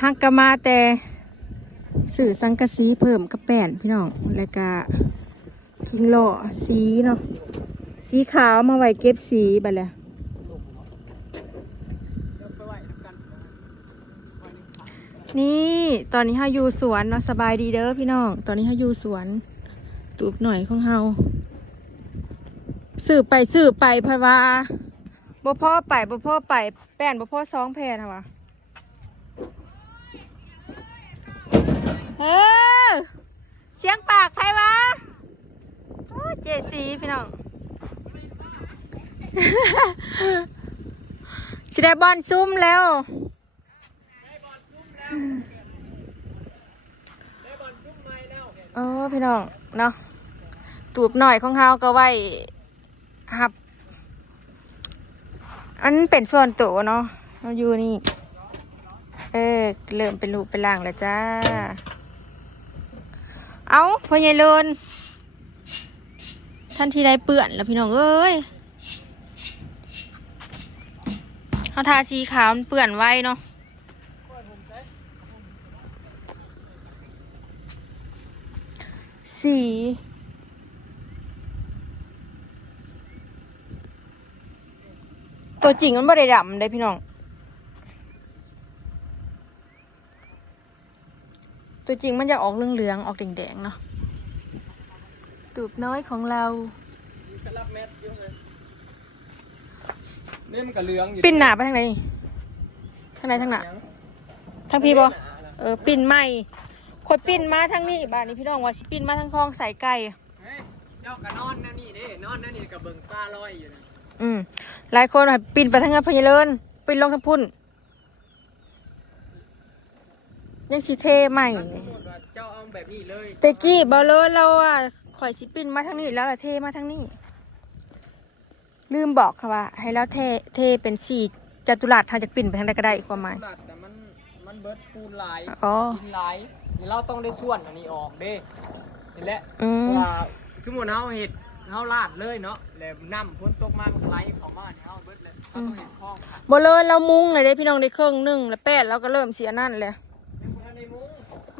ฮักกะมาแต่สื่อสังกะสีเพิ่มกระแป้นพี่น้องแล้วก็ทิ้งหล่อสีเนาะสีขาวมาไว้เก็บสีไปเลยนี่ตอนนี้เฮาอยู่สวนเนาะสบายดีเด้อพี่น้องตอนนี้เฮาอยู่สวนตูบหน่อยของเฮาสืบไปเพราะว่าบ่พ่อไปแป้นบ่พ่อ2 แผ่นค่ะวะเฮ้ยเสียงปากใครวะเจสีพี่น้องชิได้บอลซุ่มแล้วพี่น้องเนาะตูบหน่อยของเฮาก็ไว้หับอันเป็นส่วนตัวเนาะเราอยู่นี่เริ่มเป็นรูปเป็นร่างแล้วจ้าเอาพ่อใหญ่เลินท่านที่ได้เปื่อนแล้วพี่น้องเอ้ยเขาทาสีขาวมันเปื่อนไว้เนาะสีตัวจริงมันไม่ได้ดำเลยพี่น้องตัวจริงมันจะออกเหลืองๆออกแดงๆเนาะตูบน้อยของเราปิ่นหนาไปทางไหนทางไหนทางหนาทางพี่บอปิ่นใหม่คนปิ่นมาทางนี้บ้านนี้พี่น้องว่าสิปิ่นมาทางคลองสายไก่เจ้ากะนอนนั่นนี่เด้นอนนั่นนี่กับเบิ่งปลาลอยอยู่นะหลายคนปิ่นไปทางงานพญาเลินปิ่นลงทางพุ่นยังสีเทใหม่เจ้าเอาแบบนี้เลยตะกี้บอลเลยเราข่อยสิปิ่นมาทางนี้แล้วล่ะเทมาทางนี้ลืมบอกค่ะว่าให้แล้วเทเป็นสีจัตุรัสทางจากปิ่นไปทางใดก็ได้ความหมายแต่มันเบิดปูนหลายดินหลายเราต้องได้ส่วนอันนี้ออกเด้นี่แหละว่าสมมุติเฮาเฮ็ดเฮาลาดเลยเนาะแล้วน้ำฝนตกมามันไหลเข้ามาเฮาเบิดเลยเฮาต้องเฮ็ดคลองค่ะบอลเลยเรามุ้งเลยได้พี่น้องได้ครึ่งนึงแล้วแป้เราก็เริ่มเสียนั่นเลย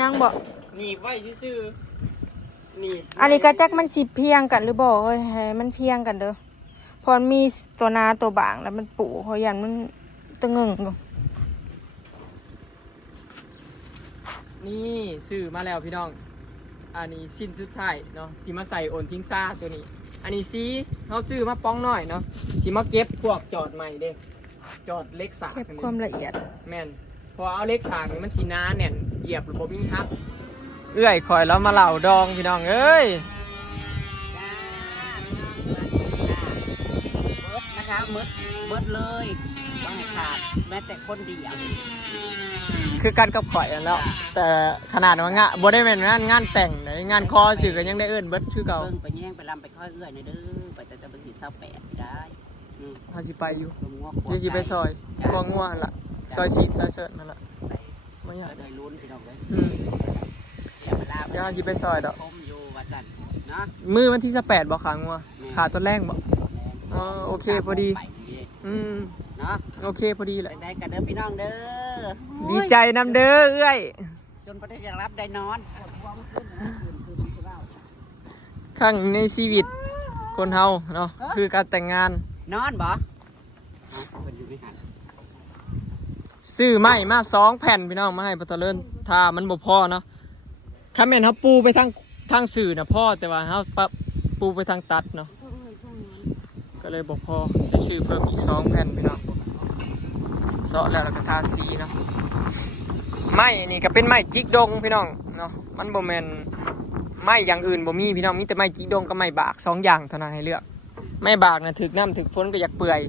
ยังบอกนี่ไว้ซื่อนี่อันนี้ก็แจ็คมันสิเพียงกันหรือบอกเฮ้ยให้มันเพียงกันเด้อพอมีตัวนาตัวบางแล้วมันปูเขายันมันตะเงงอยู่นี่ซื้อมาแล้วพี่น้องอันนี้ชิ้นสุดท้ายเนาะสิมาใส่โอนชิงซ่าตัวนี้อันนี้ซีเขาซื้อมาป้องหน่อยเนาะสิมาเก็บพวกจอดใหม่เด้จอดเล็กสากเก็บความละเอียดแม่นพอเอาเล็กสากนี่มันสีน้าแน่นเหยียบระบบมีฮักเอื้อยคอยแล้วมาเหล่าดองพี่น้องเอ้ยนะคะมืดเลยต้องให้ขาดแม้แต่คนเดียวคือการกับข่อยแล้วแต่ขนาดว่างะบ่ได้แม่นงานแต่งเลยงานคอสื่อกันยังได้เอิ้นเบิดคือเก่าไปแย่งไปลำไปค่อยเอื้อยในเด้อไปแต่จะเป็นสี28ได้เฮาสิไปอยู่เดี๋ยวสิไปซอยงัวล่ะซอยสีซอยเสิร์ชนั่นล่ะไม่อยากได้ลุ้นพี่น้องเว้ยเดี๋ยวเฮาสิไปซอยดอกอยู่ว่าซั่นเนาะมื้อวันที่18บ่ขางัวขาต้นแรกบ่โอเคพอดีเนาะโอเคพอดีแหละได้กันเด้อพี่น้องเด้อดีใจนำเด้อเอ้ยจนประเทศยังรับได้นอนครั้งในชีวิตคนเฮาเนาะคือการแต่งงานนอนบ่ซื้อไม้มา2 แผ่นพี่น้องมาให้ปะตะเลินถ้ามันบ่พอเนาะถ้าแม่นเฮาปูไปทางสื่อน่ะพอแต่ว่าเฮาปูไปทางตัดเนาะก็เลยบอกพอจะซื้อเพิ่มอีก2 แผ่นพี่น้องเสาะแล้วก็ทาสีเนาะไม้นี่ก็เป็นไม้จิกดงพี่น้องเนาะมันบ่แม่นไม้อย่างอื่นบ่มีพี่น้องมีแต่ไม้จิกดงกับไม้บาก2 อย่างเท่านั้นให้เลือกไม้บากน่ะถึกน้ำถึกฝนก็อยากเปื่อย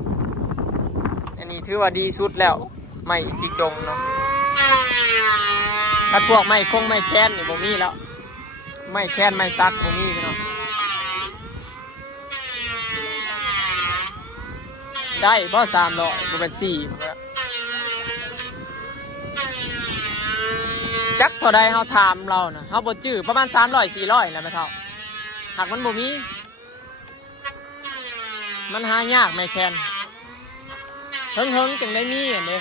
อันนี้ถือว่าดีสุดแล้วไม้จิกดงเนาะถ้าพวกไม้ไม้แค้นนี่บ่มีแล้วไม้แค้นไม้ซักบ่มีพี่น้องได้บ่300บ่เป็น4จักเท่าใดเฮาถามเรานะเฮาบ่จื้อประมาณ300 400นะแม่เฒ่าหากมันบ่มีมันหายากไม่แค้น เฮิงจังได้มีอันเด้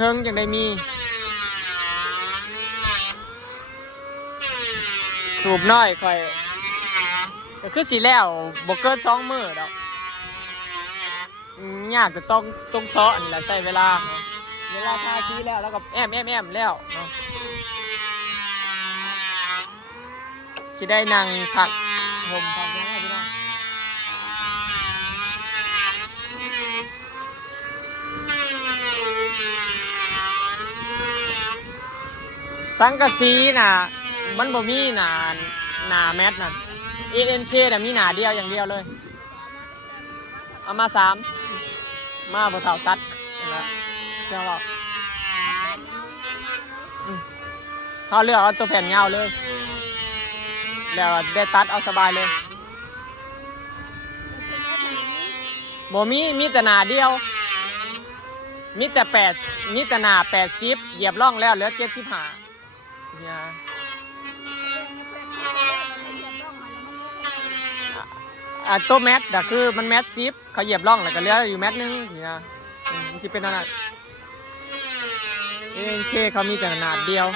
เฮิงจังได้มีสูบน้อยค่อยก็คือสิแล้วบ่เกิน2 มื้อดอกยากก็ต้องซ้อนี่แหละใช้เวลาทาสีแล้วก็แอมแล้วเนาะสิได้นั่งพักห่มพักยังไงพี่น้องสังกะสีน่ะมันบ่มีหนาแมทน่ะ ANK น่ะมีหนาเดียวอย่างเดียวเลยเอามา3มาบ่เท่าตัดนะเจ้าว่าเขาเลือกเอาตัวแผ่นยาวเลยแล้วได้ตัดเอาสบายเลยบ่มีแต่หนาเดียวมีแต่หนา80เหยียบร่องแล้วเหลือ75เนี่ยตัวแมทก็คือมันแมท10เขาเหยียบร่องแล้วก็เหลืออยู่แมทนึงเนี่ยมันสิเป็นขนาดANK เขามีแต่ขนาดเดียว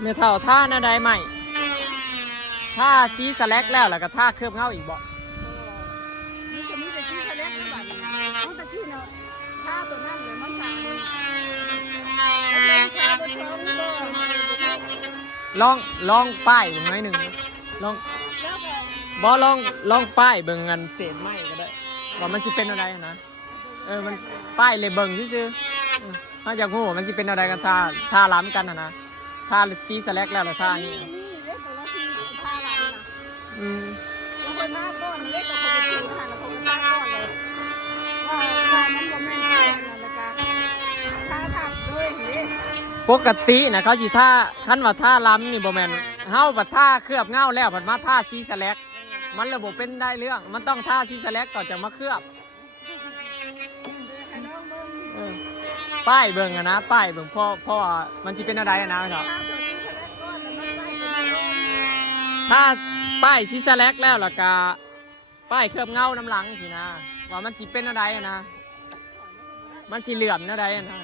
เมื่อเท่าท่าหน้าใดใหม่ท่าซีสแลกแล้วก็ท่าเคลือบเงาอีกบ่นี่จะมีแต่ที่ทะเลแล้วบัดนี้มันตะกี้เนาะถ้าตัวนั้นเลยมันสั่งลองป้ายหน่อยหนึ่งลองบ่ลองป้ายเบิ่งกันเศษไม้ก็ได้ว่ามันสิเป็นอะไรนะมันป้ายเลยเบิ่งซื่อๆถ้าอยากรู้ว่ามันสิเป็นอะไรกันท่าล้ำกันนะท่าซีสแลกแล้วท่านี้คนหน้าก้อนเล็กกว่าคนอื่นค่ะแล้วคนหน้าก้อนเลยว่ามันก็ไม่ได้แล้วก็ถ้าทำด้วยนี่ปกตินะเขาสิท่าคันว่าท่าล้ำนี่บ่แม่นเฮาบัดท่าเคลือบเงาแล้วบัดมาท่าซีสแลกมันระบบเป็นได้เรื่องมันต้องท่าซีสแลกก่อนจะมาเคลือบป้ายเบิ่งนะป้ายเบิ่งพ่อมันสิเป็นอะไรนะครับถ้าป้ายซีสแลกแล้วล่ะกาป้ายเคลือบเงาน้ำหลังสินะว่ามันสิเป็นอะไรนะมันสิเหลื่อมอะไรนะ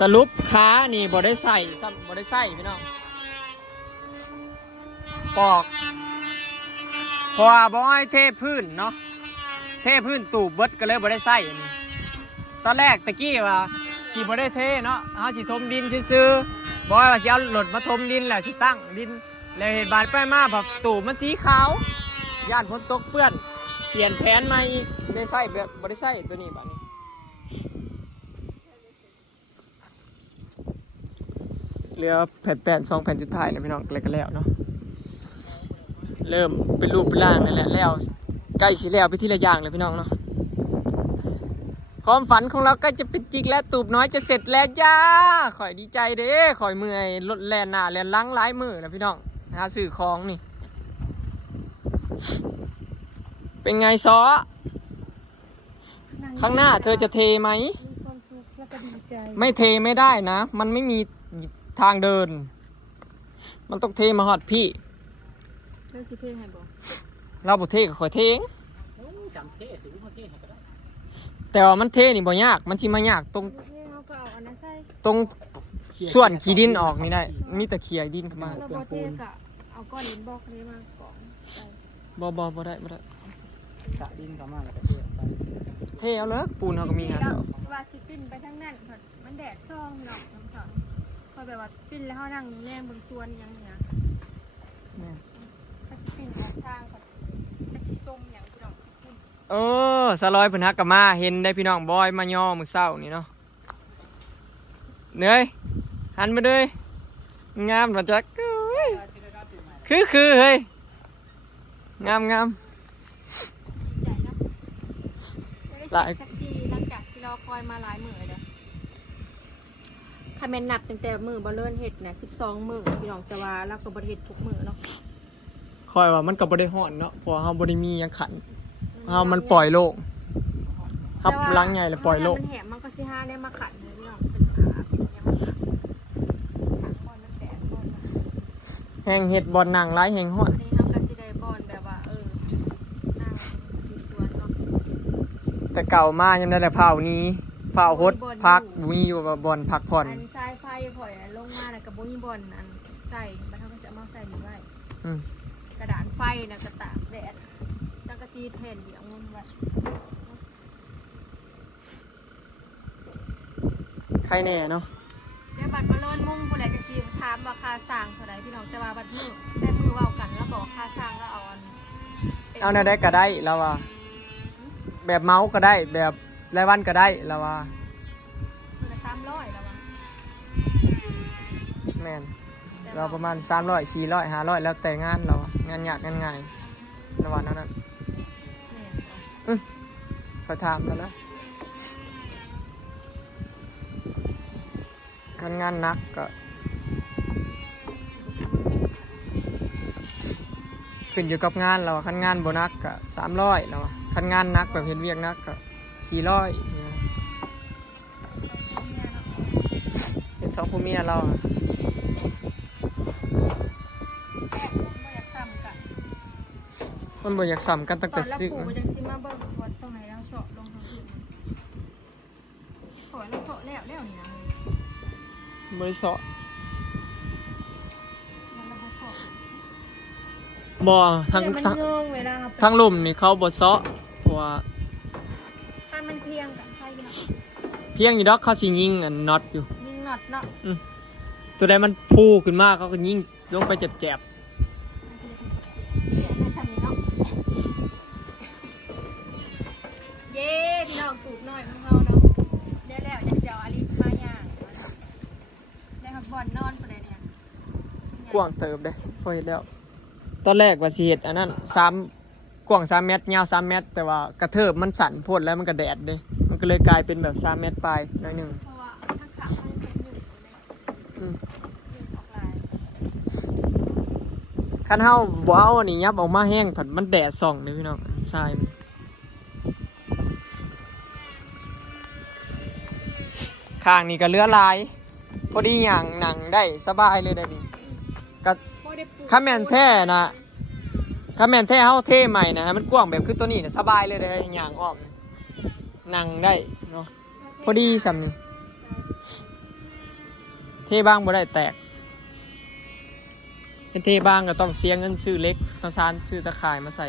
สรุปขานี่บ่ได้ใส่พี่น้องปอกเพราะว่าบ่ให้เทพื้นเนาะเทพื้นตูบเบิดก็เลยบ่ได้ใส่อันนี้ตอนแรกตะกี้ว่าสิบ่ได้เทเนาะเฮาสิถมดินซื่อๆบ่ว่าสิเอารถมาถมดินแล้วสิตั้งดินแล้วเห็นบาดไปมาแบบตูบมันสีขาวย่านฝนตกเปื้อนเปลี่ยนแผนใหม่ได้ใส่แบบบ่ได้ใส่ตัวนี้บัดนี้เหลือแผ่น2แผ่นสุดท้ายนะพี่น้องแล้วเนาะเริ่มเป็นรูปเป็นร่างนั่นแหละแล้วใกล้สิแล้วไปทีละอย่างเลยพี่น้องเนาะความฝันของเราก็จะเป็นจริงแล้วตูบน้อยจะเสร็จแล้วจ้าข่อยดีใจเด้ข่อยเมื่อยรถแล่นหน้าแล่นหลังหลายมือแล้วพี่น้องหาซื้อของนี่เป็นไงซ้อข้างหน้าเธอจะเทไหมไม่เทไม่ได้นะมันไม่มีทางเดินมันต้องเทมาฮอดพี่เราบ่เทก็ข่อยเทงแต่ว่ามันเทนี่บ่ยากมันสิมายากตรงส่วนขี้ดินออกนี่ได้มีแต่เขี่ยดินเข้ามาเอาก้อนหินบล็อกนี้มากองบ่ได้สะดินเข้ามาแล้วก็เทเอาเลยปูนเขาก็มีหาเสาว่าสิปิ้นไปทั้งนั้นมันแดดซ่องเนาะพอแบบว่าปิ้นแล้วเขานั่งแนมบนสวนอย่างเนี้ยถ้าสิปิ้นทางก่อนถ้าสิส้มอย่างพี่น้องสลอยเพิ่นฮักกับมาเห็นได้พี่น้องบอยมาย่อมื้อเช้านี่เนาะเหนื่อยหันมาเลยงามบ่จักคือเฮ้ยงามหลายสักทีหลังจากที่เราคอยมาหลายมื้อเลยคาเมนนับตั้งแต่มื้อบอลเลินเห็ดเนี่ย12 มื้อพี่น้องแต่ว่าเราก็บ่เฮ็ดทุกมื้อเนาะ คอยว่ามันก็บ่ได้ฮ้อนเนาะเพราะว่าเฮาบ่ได้มีหยังขันเฮามันปล่อยโล่งครับหลังใหญ่แล้วปล่อยโล่ง มันแหมมันก็สิหาได้มาขันเลยพี่น้องเป็นขาเป็นหยังขันบอลมันแตกบอลมัน แห้งเฮ็ดบอลหนังหลายแห้งฮ้อน อันนี้เราก็สิได้บอลแบบว่านั่งอยู่สวนเนาะ แต่เก่ามายังได้แต่เผานี้เผาฮดพักมีอยู่ว่าบอลพักผ่อน อันสายไฟพอยลงมาแล้วก็บ่มีบอลอันใส่มันเขาก็จะเอามาใส่นี่ไว้ อืม กระดานไฟนะกระตากแดดจังกะซีแผ่นเดียวงุ่นไว้ ใครแน่เนาะ เดี๋ยวบัตรมาโลนมุ่งผู้ใดจะซีถามว่าค่าสร้างเท่าไหร่พี่น้องแต่ว่าบัตรมือแต่มือเว้ากันแล้วบอกค่าสร้างแล้วเอาอัน เอาแนวได้ก็ได้แล้วว่า แบบเมาส์ก็ได้แบบรายวันก็ได้แล้วว่า คือละ300แล้ววะ แม่นเราประมาณ300 400 500แล้วแต่งานเราอะงานยากงานง่ายระหว่างนั้น แม่นบ่ ขอถามแล้วนะคันงานหนักก็ขึ้นอยู่กับงานเราคันงานโบนักก็300แล้วคันงานหนักแบบเห็นเวียกหนักก็400เป็นสองผู้เมียเราอะ บ่อยากซ้ำกัน มันบ่อยากซ้ำกันตั้ง ก่อ แต่ นแล้ว ซื้อ ปู่จังสิมาเบิ่งวัดตรงไหนแล้วเสาะลงทางอื่นขอแล้วเสาะแล้วนี่นะ บริษัท มันบ่เสาะ บ่ทั้ง เดี๋ยวมัน ทั้ง เงื่องเวลาครับ ทั้งลุ่มนี่เขาบ่เซาะเพราะว่า ถ้ามันเพียงกันใช่ไหม เพียงอยู่ดอกเขาสิยิงอันน็อตอยู่ ยิงหนอดเนาะ ตัวใดมันพูขึ้นมาเขาก็ยิงลงไปเจ็บ เย้พี่น้องตูบหน่อยของเราเนาะได้แล้วจากเสียวอาลิสมาย่างได้ครับบอลนอนคนใดเนี่ย ๆกว้างเติบเด้พอเห็นแล้ว ตอนแรกว่าสิเฮ็ดอันนั้น3กว้าง3เมตรยาว3เมตรแต่ว่ากระเทิบมันสั่นโพดแล้วมันก็แดดเด้มันก็เลยกลายเป็นแบบ3เมตรปลายหน่อยหนึง เพราะว่าถ้าขามันเป็นหนึ่งเลย อืม ออกลาย คันเฮาบ่เอาอันนี้ยับออกมาแห้งผัดมันแดดส่องเด้พี่น้องทรายมันข้างนี่ก็เหลือหลายพอดีหยังหนังได้สบายเลยได้นี่ก็ บ่ได้ปลูก คันแม่นแท้นะคันแม่นแท้เฮาเท่ใหม่นะให้มันกว้างแบบคือตัวนี้นะสบายเลยได้หยังอ้อมนั่งได้เนาะพอดีสำนึงเท่บ้างบ่ได้แตกเป็นเท่บ้างก็ต้องเสียเงินซื้อเล็กข้าวสารซื้อตะข่ายมาใส่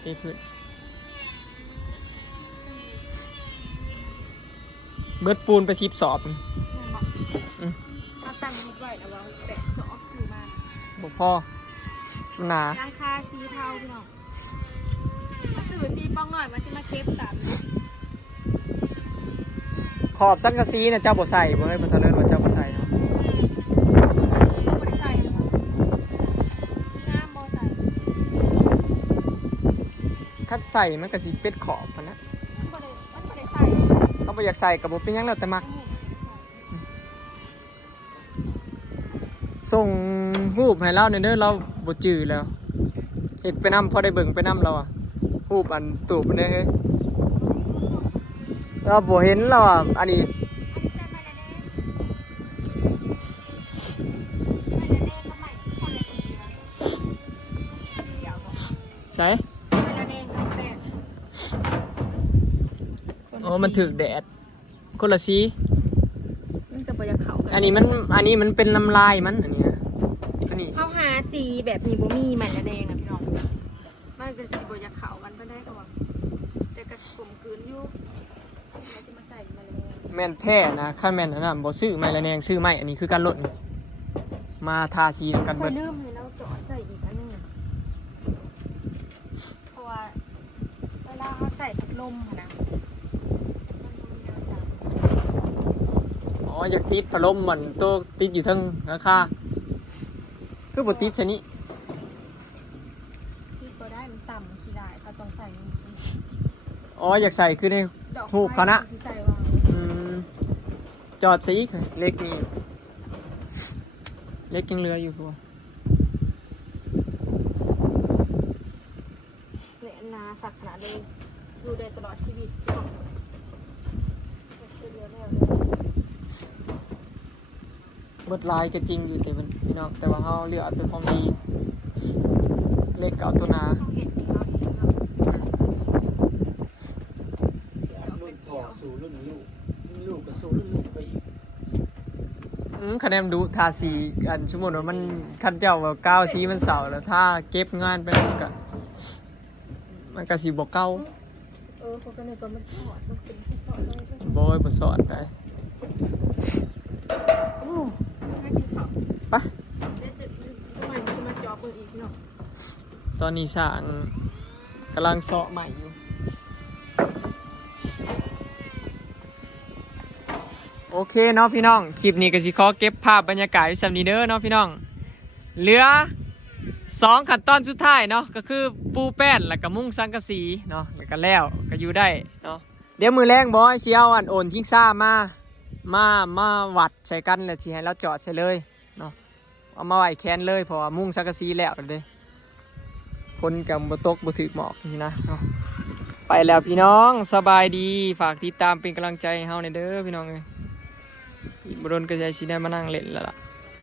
เทพื้นเบิดปูนไป10 สอบ เอาตั้งนิดไว้แล้วว่าแตะเสาะคือมา บ่พอมันหนา ราคาสีเทาพี่น้องถ้าสื่อสีป้องหน่อยมันจะมาเก็บกัน ขอบสังกะสีเนี่ยเจ้าบ่ใส่บ่ให้บ่ทะเลินว่าเจ้าบ่ใส่เนาะ บ่ได้ใส่หรอน้ำบ่ใส่ คัดใส่มันก็สิเป็ดขอบมันนะ มันบ่ได้ใส่ เขาบ่อยากใส่ก็บ่เป็นหยังแล้วแต่มักส่งรูปให้เราเนี่ยเด้อเราบ่จื้อแล้วเฮ็ดไปนำพอได้เบิ่งไปนำเราอ่ะรูปอันตูบเนี่ยเฮ้ยเราบ่เห็นเราอ่ะอันนี้ใช่อ๋อมันถึกแดดคนละสี มันก็บ่อยากเข้ากั อันนี้มันเป็นลำลายมันอันนี้นะอันนี้ เขาหาสีแบบนี้บ่มีมันละแดงนะพี่น้องมันก็สิบ่อยากเข้ากันปานใดก็ว่าแต่ก็กลมกลืนอยู่แล้วสิมาใส่มันเลย แม่นแท้นะข้าแม่นอันนั้นบ่ซื้อไม้ละแนงซื้อไม้อันนี้คือการลดนี่มาทาสีกัน พ เบิ อ ด ลืมให้เราเจาะใส่อีกอันนึงอะเพราะว่าเวลาเขาใส่พัดลมอะนะมันบ่มีแนวจับ อ๋ออยากติดพัดลมมันตัวติดอยู่เทั้งราคาคือบ่ติดชนิด ที่ก็ได้มันต่ำขี้ได้เขาต้องใส่นี่ อ๋ออยากใส่คือใน ดอก หูบเขานะ ที่ใส่วาง อืมจอดสีเล็กนี่เล็กยังเหลืออยู่คือว่า คักขนาดเลยอยู่ได้ตลอดชีวิตพี่น้องเบิดลายก็จริงอยู่แต่พี่น้องแต่ว่าเฮาเลือกเอาแต่ของดีเล็กก็เอาตัวหนา เขาเห็นนี่เขาเห็นเนาะ รุ่นพ่อสู่รุ่นลูกก็สู่รุ่นลูกไปอีก คะแนนดูทาสีกันสมมุติว่ามันคันเจ้าว่าก้าวสีมันเสาแล้วถ้าเก็บงานไปมันก็สิบ่เก่า เขาก็นึกว่ามันสอดมันเป็นที่สอดเลย บ่บ่สอนได้ โอ้ให้กินข้าว ปะ เดี๋ยวจะทำไมมันจะมาจอเบิ่งอีกเนาะ ตอนนี้สร้างกำลังเสาะใหม่อยู่โอเคเนาะพี่น้องคลิปนี้ก็สิขอเก็บภาพบรรยากาศอยู่ซำนี้เด้อเนาะพี่น้องเหลือ2ขั้นตอนสุดท้ายเนาะก็คือปูแป้นแล้วก็มุ้งสังกะสีเนาะแล้วก็แล้วก็อยู่ได้เนาะเดี๋ยวมือแรงบอยเชียวอันโอนชิงซ่ามาวัดใส่กันแล้วสิให้เราจอดใส่เลยเนาะเอามาไว้แคนเลยเพราะว่ามุ้งสังกะสีแล้วเลยคนกับบ่ตกบ่ถึกหมอกนี่นะเนาะไปแล้วพี่น้องสบายดีฝากติดตามเป็นกำลังใจให้เฮาในอยเด้อพี่น้องเอ้ยอีกบ่โดนก็จะสิได้มานั่งเล่นแล้วล่ะ